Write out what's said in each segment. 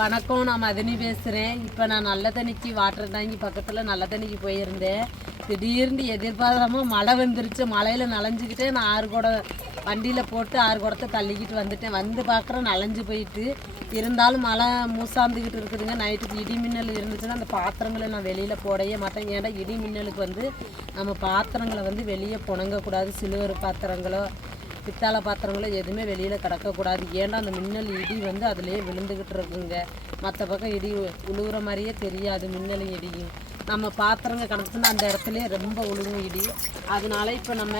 வணக்கம் நான் மதினி பேசுகிறேன் இப்போ நான் நல்ல தண்ணிக்கு வாட்டர் டேங்கி பக்கத்தில் நல்ல தண்ணிக்கு போயிருந்தேன். திடீர்னு எதிர்பாராமல் மழை வந்துருச்சு. மழையில் நனைஞ்சிக்கிட்டே நான் ஆறு குடம் வண்டியில் போட்டு ஆறு குடத்தை தள்ளிக்கிட்டு வந்துட்டேன். வந்து பார்க்குறேன் நனைஞ்சு போயிட்டு. இருந்தாலும் மழை மூசாந்துக்கிட்டு இருக்குதுங்க. நைட்டுக்கு இடி மின்னல் இருந்துச்சுன்னா அந்த பாத்திரங்களை நான் வெளியில் போடவே மாட்டேன். ஏன்னா இடி மின்னலுக்கு வந்து நம்ம பாத்திரங்களை வந்து வெளியே புணங்கக்கூடாது. சிலுவர் பாத்திரங்களோ பித்தாளை பாத்திரங்களை எதுவுமே வெளியில் கிடக்கக்கூடாது. ஏன்னா அந்த மின்னல் இடி வந்து அதிலே விழுந்துக்கிட்டு இருக்குங்க. மற்ற பக்கம் இடி உழுகுற மாதிரியே தெரியாது மின்னலும் இடியும். நம்ம பாத்திரங்க கிடக்குன்னா அந்த இடத்துல ரொம்ப உழுவும் இடி. அதனால இப்போ நம்ம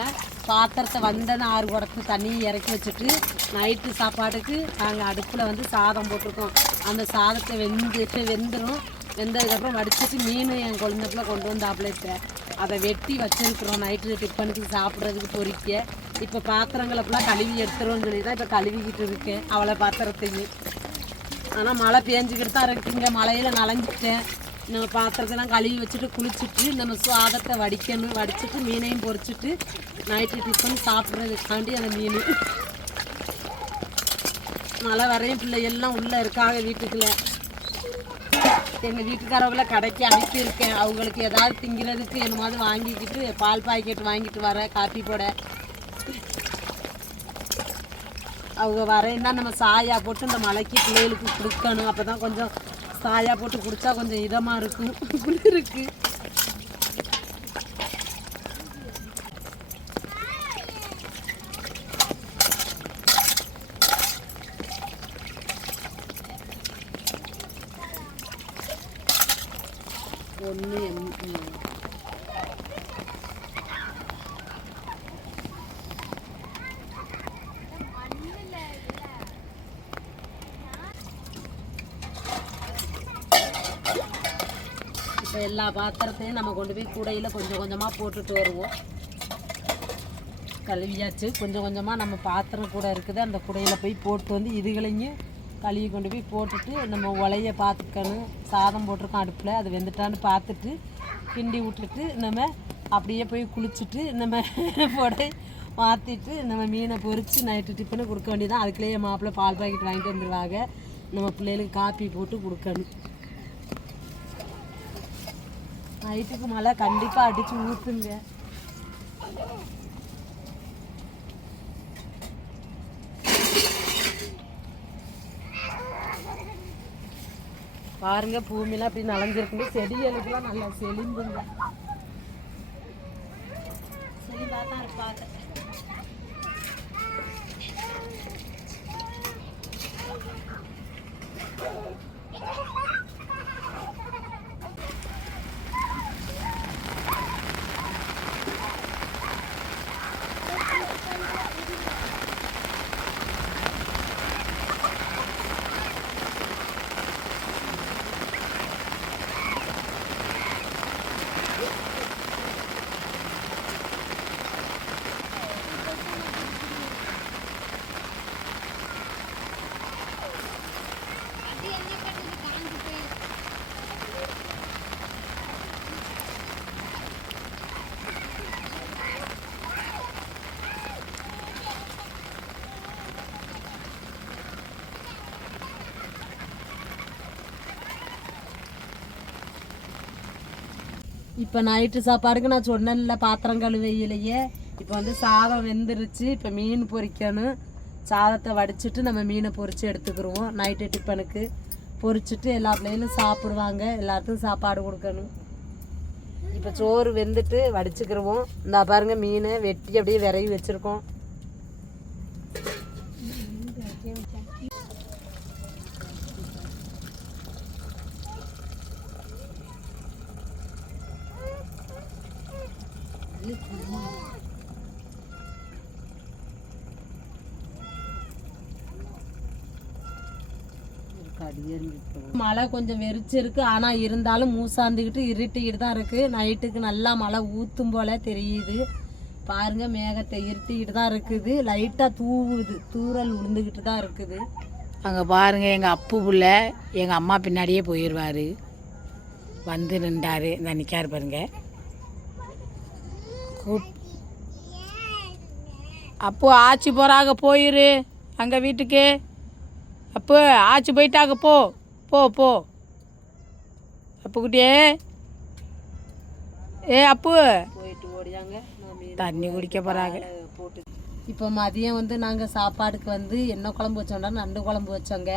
பாத்திரத்தை வந்தன ஆறு குடத்து தண்ணி இறக்கி வச்சுட்டு நைட்டு சாப்பாட்டுக்கு நாங்கள் அடுப்பில் வந்து சாதம் போட்டிருக்கோம். அந்த சாதத்தை வெந்துட்டு வெந்துடும் வெந்ததுக்கப்புறம் வடிச்சிட்டு மீன் என் குழந்தைக்குள்ள கொண்டு வந்தாப்புல இப்போ. அதை வெட்டி வச்சிருக்கிறோம். நைட்டு டிஃபனுக்கு சாப்பிட்றதுக்கு பொறிக்க. இப்போ பாத்திரங்களை ஃபுல்லாக கழுவி எடுத்துருவோன்னு சொல்லி தான் இப்போ கழுவிக்கிட்டு இருக்கேன். அவ்வளோ பாத்திரத்தையும் ஆனால் மழை பேஞ்சுக்கிட்டு தான் இருக்குங்க. மழையில் நனைஞ்சிட்டேன். நம்ம பாத்திரத்தெல்லாம் கழுவி வச்சுட்டு குளிச்சுட்டு நம்ம சாதத்தை வடிக்கணும். வடிச்சிட்டு மீனையும் பொறிச்சிட்டு நைட்டு டிஃபன் சாப்பிட்றதுக்காண்டி அந்த மீன். மழை வரையும் பிள்ளைகள்லாம் உள்ளே இருக்காங்க வீட்டுக்குள்ள. எங்கள் வீட்டுக்காரவங்கள கடைக்கு அனுப்பியிருக்கேன். அவங்களுக்கு ஏதாவது திங்கிறதுக்கு என்னமாவது வாங்கிக்கிட்டு பால் பாக்கெட் வாங்கிட்டு வர காப்பி போட. அவங்க வரையினா நம்ம சாயா போட்டு இந்த மலைக்கு பிள்ளைகளுக்கு கொடுக்கணும். அப்போ தான் கொஞ்சம் சாயா போட்டு குடித்தா கொஞ்சம் இதமாக இருக்கும். குளிருக்கு எல்லா பாத்திரத்தையும் நம்ம கொண்டு போய் கூடையில் கொஞ்சம் கொஞ்சமாக போட்டுட்டு வருவோம். கழுவியாச்சு. கொஞ்சம் கொஞ்சமாக நம்ம பாத்திரம் கூட இருக்குது. அந்த குடையில் போய் போட்டு வந்து இதுகளையும் கழுவி கொண்டு போய் போட்டுட்டு நம்ம உலைய பார்த்துக்கணும் சாதம் போட்டிருக்கோம் அடுப்பில். அது வெந்துட்டான்னு பார்த்துட்டு கிண்டி விட்டுட்டு நம்ம அப்படியே போய் குளிச்சுட்டு நம்ம போட மாற்றிட்டு நம்ம மீனை பொறித்து நைட்டு டிஃபனு கொடுக்க வேண்டியதான் அதுக்குள்ளேயே மாப்பிள்ளை பால் பாக்கெட் வாங்கிட்டு வந்துடுவாங்க நம்ம பிள்ளைகளுக்கு காப்பி போட்டு கொடுக்கணும். நைட்டுக்கு மழை கண்டிப்பாக அடித்து ஊற்றுங்க பாருங்க பூமியெல்லாம் அப்படி நனைஞ்சிருக்குங்க செடிகளுக்குலாம் நல்லா செழிம்புங்க. செழிம்பாக தான் இருப்பாங்க இப்போ நைட்டு சாப்பாடுக்கு நான் சொன்னேன்ல பாத்திரம் கழுவையிலேயே. இப்போ வந்து சாதம் வெந்துருச்சு. இப்போ மீன் பொரிக்கணும் சாதத்தை வடிச்சிட்டு நம்ம மீனை பொரிச்சு எடுத்துக்கிருவோம். நைட்டு டிஃபனுக்கு பொரிச்சிட்டு எல்லா பிள்ளைகளும் சாப்பிடுவாங்க. எல்லாத்துக்கும் சாப்பாடு கொடுக்கணும். இப்போ சோறு வெந்துட்டு வடிச்சுக்கிடுவோம் இந்த பாருங்கள் மீனை வெட்டி அப்படியே விரவி வச்சுருக்கோம். மழை கொஞ்சம் வெறிச்சிருக்கு. ஆனால் இருந்தாலும் மூசாந்துக்கிட்டு இருட்டிக்கிட்டு தான் இருக்குது நைட்டுக்கு நல்லா மழை ஊற்றும் போல தெரியுது. பாருங்கள் மேகத்தை இருட்டிக்கிட்டு தான் இருக்குது. லைட்டாக தூவுது. தூறல் விழுந்துக்கிட்டு தான் இருக்குது. அங்கே பாருங்கள் எங்கள் அப்பு பிள்ளை எங்கள் அம்மா பின்னாடியே போயிடுவார் வந்து நின்றாரு. இந்த நிற்கார் பாருங்க. கூப் அப்போ ஆச்சி போகிறாங்க போயிரு. அங்கே வீட்டுக்கு. அப்போ ஆச்சி போயிட்டாங்க போ. போ போ. அப்புக்குட்டியே. ஏ அப்பு. போயிட்டு ஓடியாங்க. தண்ணி குடிக்க போகிறாங்க போட்டு இப்போ மதியம் வந்து நாங்கள் சாப்பாடுக்கு வந்து என்ன குழம்பு வச்சோம்னா நண்டு குழம்பு வச்சோங்க.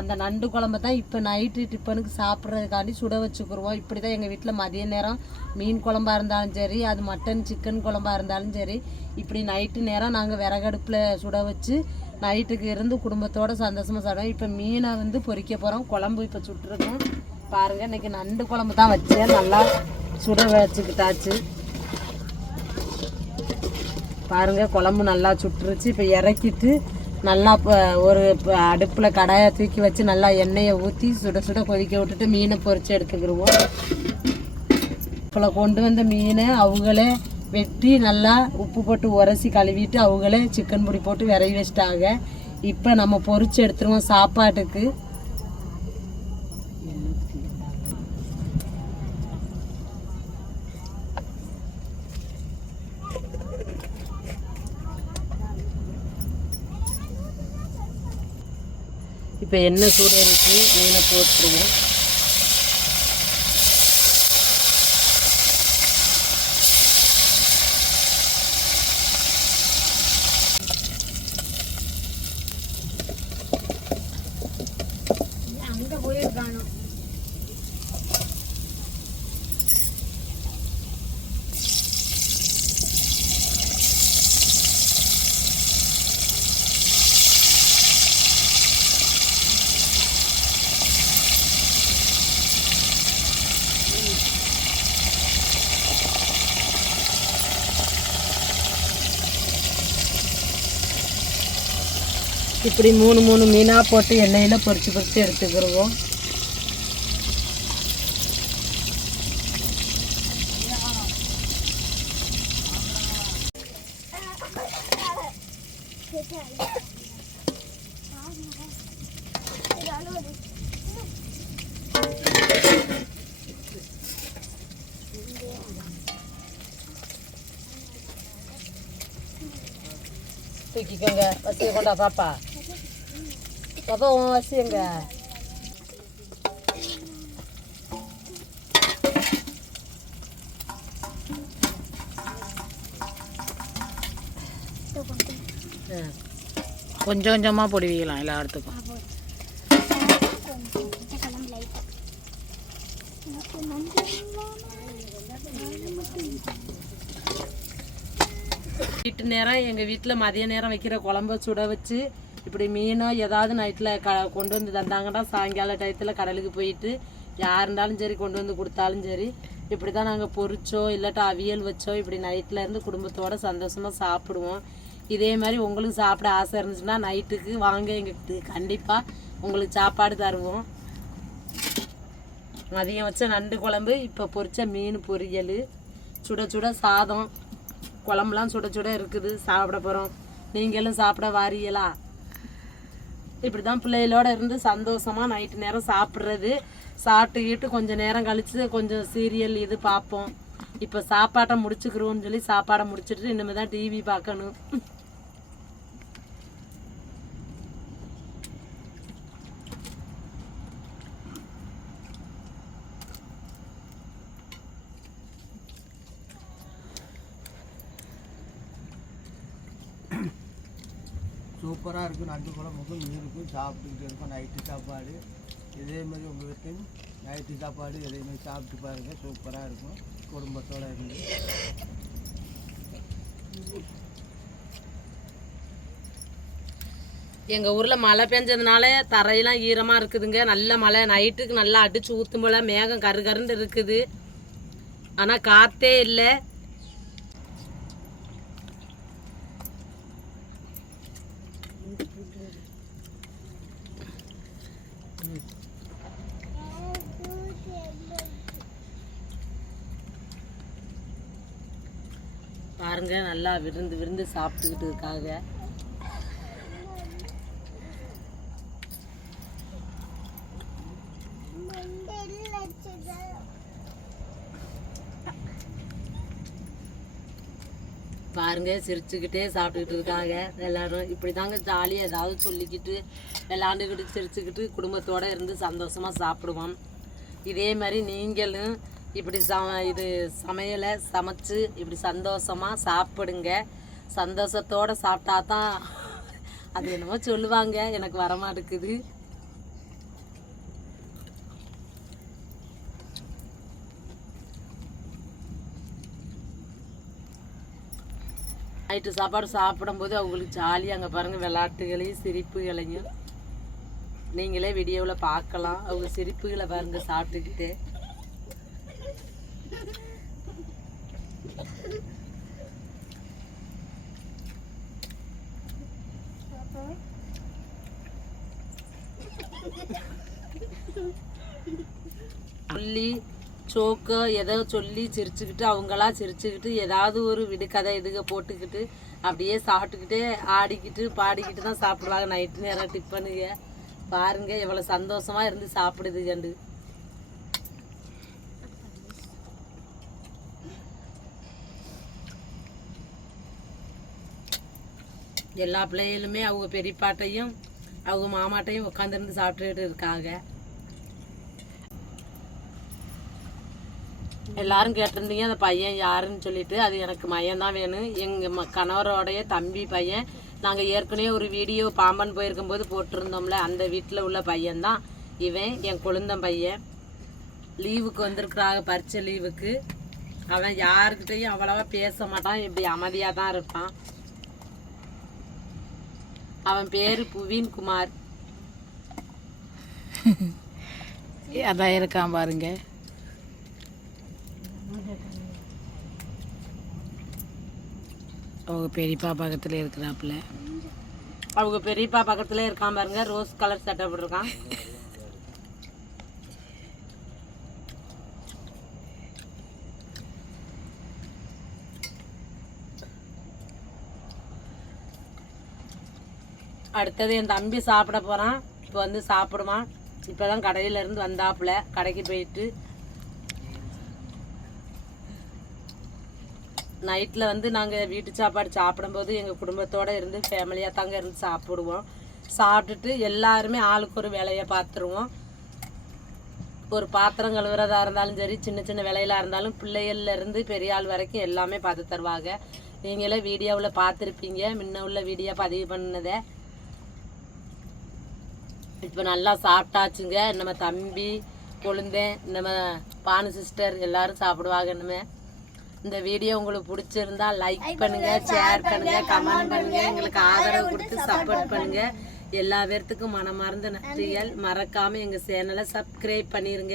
அந்த நண்டு குழம்பு தான் இப்போ நைட்டு டிஃபனுக்கு சாப்பிட்றதுக்காண்டி சுட வச்சுக்கிருவோம். இப்படி தான் எங்கள் வீட்டில் மதிய நேரம் மீன் குழம்பா இருந்தாலும் சரி அது மட்டன் சிக்கன் குழம்பா இருந்தாலும் சரி இப்படி நைட்டு நேரம் நாங்கள் விறகடுப்பில் சுட வச்சு நைட்டுக்கு இருந்து குடும்பத்தோடு சந்தோஷமாக சாப்பிடுவோம் இப்போ மீனை வந்து பொறிக்க போகிறோம் குழம்பு இப்போ சுட்டுருக்கோம். பாருங்கள் இன்னைக்கு நண்டு குழம்பு தான் வச்சேன். நல்லா சுட வச்சுக்கிட்டாச்சு. பாருங்க குழம்பு நல்லா சுட்டுருச்சு. இப்போ இறக்கிட்டு நல்லா இப்போ ஒரு அடுப்பில் கடாயை தூக்கி வச்சு நல்லா எண்ணெயை ஊற்றி சுட சுட கொதிக்க விட்டுட்டு மீனை பொறிச்சு எடுத்துக்கிடுவோம் இப்போ கொண்டு வந்த மீனை அவங்களே வெட்டி நல்லா உப்பு போட்டு உரசி கழுவிட்டு அவங்களே சிக்கன் பொடி போட்டு விரவி வச்சிட்டாங்க. இப்போ நம்ம பொறிச்சு எடுத்துருவோம் சாப்பாட்டுக்கு. இப்போ எண்ணெய் சூடு இருக்குது மீனை போட்டுருவோம் அங்கே போயிருக்கானோ இப்படி மூணு மூணு மீனாக போட்டு எண்ணெயில் பொறிச்சு பொறிச்சு எடுத்துக்கிடுவோம் தூக்கிக்கோங்க. வசிய கொண்டா பாப்பா. பாப்பா உன் வசியங்க ஆ. கொஞ்சம் கொஞ்சமாக எல்லாத்துக்கும்? வீட்டு நேரம் எங்கள் வீட்டில் மதிய நேரம் வைக்கிற குழம்ப சுட வச்சு இப்படி மீனோ ஏதாவது நைட்டில் க கொண்டு வந்து தந்தாங்கன்னா சாயங்கால டயத்தில் கடலுக்கு போயிட்டு யார் இருந்தாலும் சரி கொண்டு வந்து கொடுத்தாலும் சரி இப்படி தான் நாங்கள் பொறிச்சோ இல்லாட்டா அவியல் வச்சோ இப்படி நைட்டில் இருந்து குடும்பத்தோடு சந்தோஷமாக சாப்பிடுவோம். இதே மாதிரி உங்களுக்கு சாப்பிட ஆசை இருந்துச்சுன்னா நைட்டுக்கு வாங்க எங்களுக்கு கண்டிப்பாக உங்களுக்கு சாப்பாடு தருவோம். மதியம் வச்ச நண்டு குழம்பு இப்போ பொரித்த மீன் பொரியல் சுட சுட சாதம். குழம்புலாம் சுட சுட இருக்குது சாப்பிட போகிறோம் நீங்களும் சாப்பிட வாரீங்களா? இப்படி தான் பிள்ளைகளோட இருந்து சந்தோஷமாக நைட்டு நேரம் சாப்பிட்றது. சாப்பிட்டுக்கிட்டு கொஞ்சம் நேரம் கழித்து கொஞ்சம் சீரியல் இது பார்ப்போம். இப்போ சாப்பாட்டை முடிச்சுக்கிறோம்னு சொல்லி சாப்பாடை முடிச்சுட்டு இனிமேல் தான் டிவி பார்க்கணும். சூப்பராக இருக்கும் நண்டு குழம்புக்கும் இருக்கும். சாப்பிட்டுக்கிட்டு இருக்கோம். நைட்டு சாப்பாடு. இதே மாதிரி உங்கள் நைட்டு சாப்பாடு இதே மாதிரி சாப்பிட்டு பாருங்கள் சூப்பராக இருக்கும். குடும்பத்தோடு இருந்து. எங்கள் ஊரில் மழை பெஞ்சதுனால தரையெல்லாம் ஈரமாக இருக்குதுங்க. நல்ல மழை. நைட்டுக்கு நல்லா அடிச்சு ஊற்றும் போல மேகம் கரு கருன்னு இருக்குது. ஆனால் காற்றே இல்லை. பாருங்க நல்லா விருந்து விருந்து சாப்பிட்டுக்கிட்டு இருக்காங்க. பாருங்க சிரிச்சுக்கிட்டே சாப்பிட்டுக்கிட்டு இருக்காங்க. எல்லாரும் இப்படி தாங்க ஜாலியாக ஏதாவது சொல்லிக்கிட்டு விளாண்டுக்கிட்டு சிரிச்சுக்கிட்டு குடும்பத்தோடு இருந்து சந்தோஷமாக சாப்பிடுவோம். இதே மாதிரி நீங்களும் இப்படி ச இது சமையலை சமைச்சு இப்படி சந்தோஷமாக சாப்பிடுங்க. சந்தோஷத்தோடு சாப்பிட்டா தான் அது என்னமோ சொல்லுவாங்க. எனக்கு வரமாட்டேக்குது நைட்டு சாப்பாடு சாப்பிடும்போது அவங்களுக்கு ஜாலியாக அங்கே பாருங்கள் விளையாட்டுகளையும் சிரிப்புகளையும். நீங்களே வீடியோவில் பார்க்கலாம். அவங்க சிரிப்புகளை பாருங்கள் சாப்பிட்டுக்கிட்டு. புள்ளி சோக்கோ ஏதோ சொல்லி சிரிச்சுக்கிட்டு அவங்களா சிரிச்சுக்கிட்டு ஏதாவது ஒரு விடுகதை இதுக போட்டுக்கிட்டு அப்படியே சாப்பிட்டுக்கிட்டே ஆடிக்கிட்டு பாடிக்கிட்டு தான் சாப்பிடுவாங்க. நைட்டு நேரம் டிஃபனுங்க பாருங்க எவ்வளோ சந்தோஷமா இருந்து சாப்பிடுதுகண்டு எல்லா பிள்ளைகளுமே அவங்க பெரியப்பாட்டையும் அவங்க மாமாட்டையும் உட்காந்துருந்து சாப்பிட்டுக்கிட்டு இருக்காங்க. எல்லாரும் கேட்டிருந்தீங்க அந்த பையன் யாருன்னு சொல்லிட்டு அது எனக்கு மையம் தான் வேணும். எங்கள் ம கணவரோடைய தம்பி பையன் நாங்கள் ஏற்கனவே ஒரு வீடியோ பாம்பன் போயிருக்கும்போது போட்டிருந்தோம்ல அந்த வீட்டில் உள்ள பையன்தான். இவன் என் கொழுந்தம் பையன். லீவுக்கு வந்திருக்கிறாங்க பரீட்சை லீவுக்கு. அவன் யாருக்கிட்டையும் அவ்வளவா பேச மாட்டான் இப்படி அமைதியாக தான் இருப்பான். அவன் பேர் புவீன் குமார். அதான் இருக்கான் பாருங்கள் அவங்க பெரியப்பா பக்கத்தில் இருக்கிறாப்புல. அவங்க பெரியப்பா பக்கத்தில் இருக்கான் பாருங்க ரோஸ் கலர் சட்டை போட்டிருக்கான். அடுத்தது என் தம்பி சாப்பிட போறான் இப்போ வந்து சாப்பிடுவான். இப்போதான் கடையில இருந்து வந்தாப்புல கடைக்கு போயிட்டு நைட்டில் வந்து நாங்கள் வீட்டு சாப்பாடு சாப்பிடும்போது எங்கள் குடும்பத்தோடு இருந்து ஃபேமிலியாக தாங்க இருந்து சாப்பிடுவோம். சாப்பிட்டுட்டு எல்லாருமே ஆளுக்கு ஒரு வேலையை பார்த்துருவோம். ஒரு பாத்திரம் கழுவுறதா இருந்தாலும் சரி சின்ன சின்ன வேலையிலாக இருந்தாலும் பிள்ளைகள்லேருந்து பெரிய ஆள் வரைக்கும் எல்லாமே பார்த்து தருவாங்க. நீங்களே வீடியோவில் பார்த்துருப்பீங்க. முன்ன உள்ள வீடியோ பதிவு பண்ணதை. இப்போ நல்லா சாப்பிட்டாச்சுங்க. நம்ம தம்பி கொழுந்தேன் நம்ம பானு சிஸ்டர் எல்லாரும் சாப்பிடுவாங்க இனிமே. இந்த வீடியோ உங்களுக்கு பிடிச்சிருந்தா லைக் பண்ணுங்க ஷேர் பண்ணுங்க கமெண்ட் பண்ணுங்க. எங்களுக்கு ஆதரவு கொடுத்து சப்போர்ட் பண்ணுங்க. எல்லா பேர்த்துக்கும் மனமார்ந்த நன்றிகள். மறக்காம எங்க சேனலை சப்ஸ்கிரைப் பண்ணிருங்க.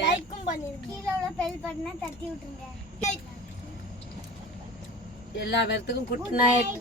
எல்லா பேர்த்துக்கும் குட் நைட்